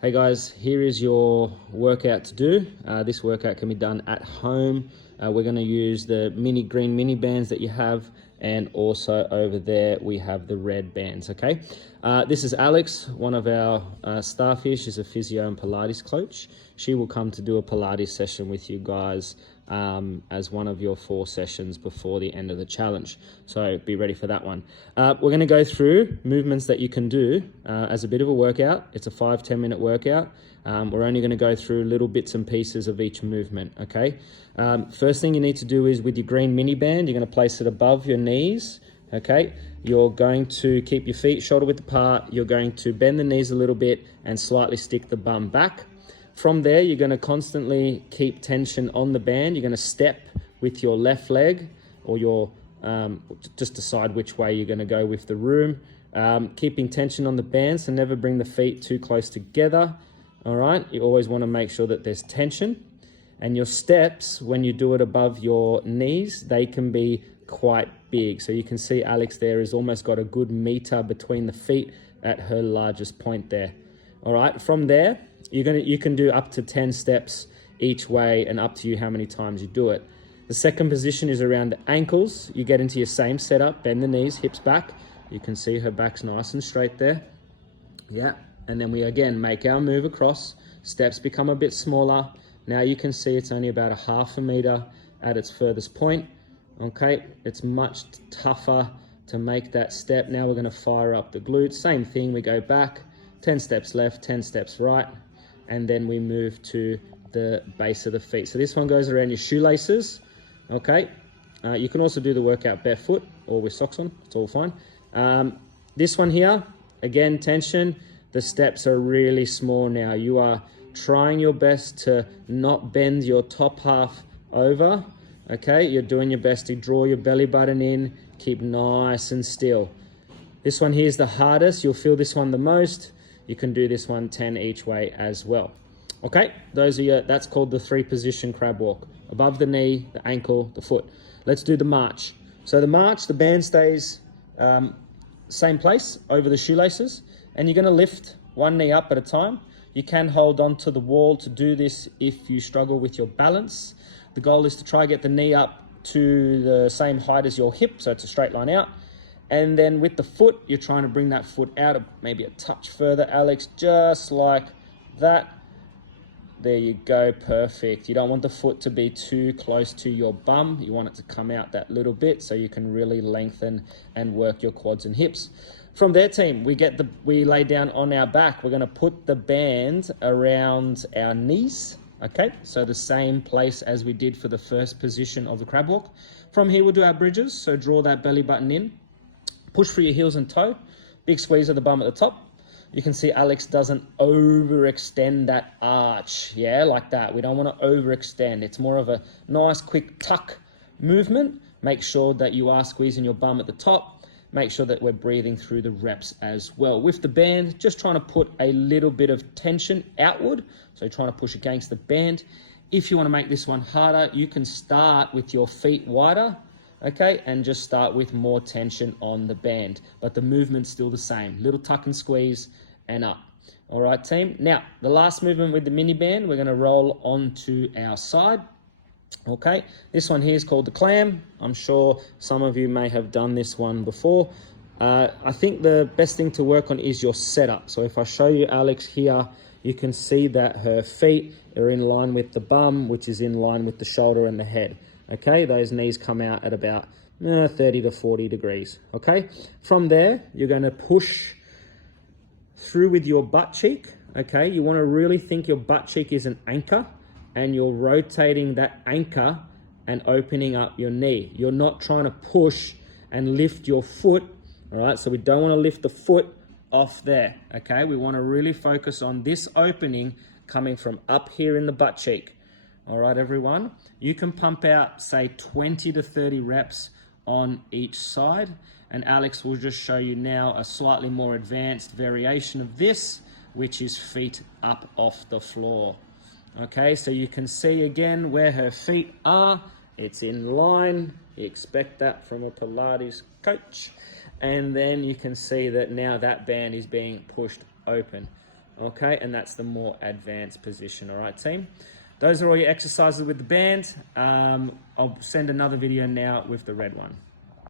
Hey guys, here is your workout to do. This workout can be done at home. We're going to use the green mini bands that you have, and also over there we have the red bands, okay? This is Alex, one of our staff here. She's a physio and Pilates coach. She will come to do a Pilates session with you guys as one of your 4 sessions before the end of the challenge. So be ready for that one. We're going to go through movements that you can do as a bit of a workout. It's a 5-10 minute workout. We're only going to go through little bits and pieces of each movement, okay? First thing you need to do is with your green mini band, you're going to place it above your knees, okay? You're going to keep your feet shoulder width apart. You're going to bend the knees a little bit and slightly stick the bum back. From there, you're going to constantly keep tension on the band. You're going to step with your left leg, or your just decide which way you're going to go with the room. Keeping tension on the band, so never bring the feet too close together. All right, you always want to make sure that there's tension. And your steps, when you do it above your knees, they can be quite big. So you can see Alex there has almost got a good meter between the feet at her largest point there. All right, from there, you can do up to 10 steps each way, and up to you how many times you do it. The second position is around the ankles. You get into your same setup, bend the knees, hips back. You can see her back's nice and straight there. Yeah, and then we again make our move across. Steps become a bit smaller. Now you can see it's only about a ½ meter at its furthest point. Okay, it's much tougher to make that step. Now we're going to fire up the glutes. Same thing, we go back, 10 steps left, 10 steps right, and then we move to the base of the feet. So this one goes around your shoelaces, okay? You can also do the workout barefoot or with socks on, it's all fine. This one here, again, tension. The steps are really small now. You are trying your best to not bend your top half over, okay? You're doing your best to draw your belly button in, keep nice and still. This one here is the hardest. You'll feel this one the most. You can do this one 10 each way as well. Okay, that's called the 3-position crab walk. Above the knee, the ankle, the foot. Let's do the march. So the march, the band stays same place over the shoelaces, and you're gonna lift one knee up at a time. You can hold on to the wall to do this if you struggle with your balance. The goal is to try get the knee up to the same height as your hip, so it's a straight line out. And then with the foot, you're trying to bring that foot out maybe a touch further, Alex, just like that. There you go, perfect. You don't want the foot to be too close to your bum. You want it to come out that little bit so you can really lengthen and work your quads and hips. From there, team, we lay down on our back. We're gonna put the band around our knees, okay? So the same place as we did for the first position of the crab walk. From here, we'll do our bridges. So draw that belly button in. Push through your heels and toe. Big squeeze of the bum at the top. You can see Alex doesn't overextend that arch, yeah, like that. We don't want to overextend. It's more of a nice quick tuck movement. Make sure that you are squeezing your bum at the top. Make sure that we're breathing through the reps as well. With the band, just trying to put a little bit of tension outward. So trying to push against the band. If you want to make this one harder, you can start with your feet wider, okay, and just start with more tension on the band, but the movement's still the same. Little tuck and squeeze and up. All right, team. Now, the last movement with the mini band, we're going to roll onto our side. Okay, this one here is called the clam. I'm sure some of you may have done this one before. I think the best thing to work on is your setup. So if I show you Alex here, you can see that her feet are in line with the bum, which is in line with the shoulder and the head. Okay, those knees come out at about 30 to 40 degrees, okay? From there, you're gonna push through with your butt cheek, okay? You wanna really think your butt cheek is an anchor, and you're rotating that anchor and opening up your knee. You're not trying to push and lift your foot, all right? So we don't wanna lift the foot off there, okay? We wanna really focus on this opening coming from up here in the butt cheek. All right, everyone, you can pump out, say, 20 to 30 reps on each side. And Alex will just show you now a slightly more advanced variation of this, which is feet up off the floor. Okay, so you can see again where her feet are. It's in line. You expect that from a Pilates coach. And then you can see that now that band is being pushed open. Okay, and that's the more advanced position. All right, team. Those are all your exercises with the band. I'll send another video now with the red one.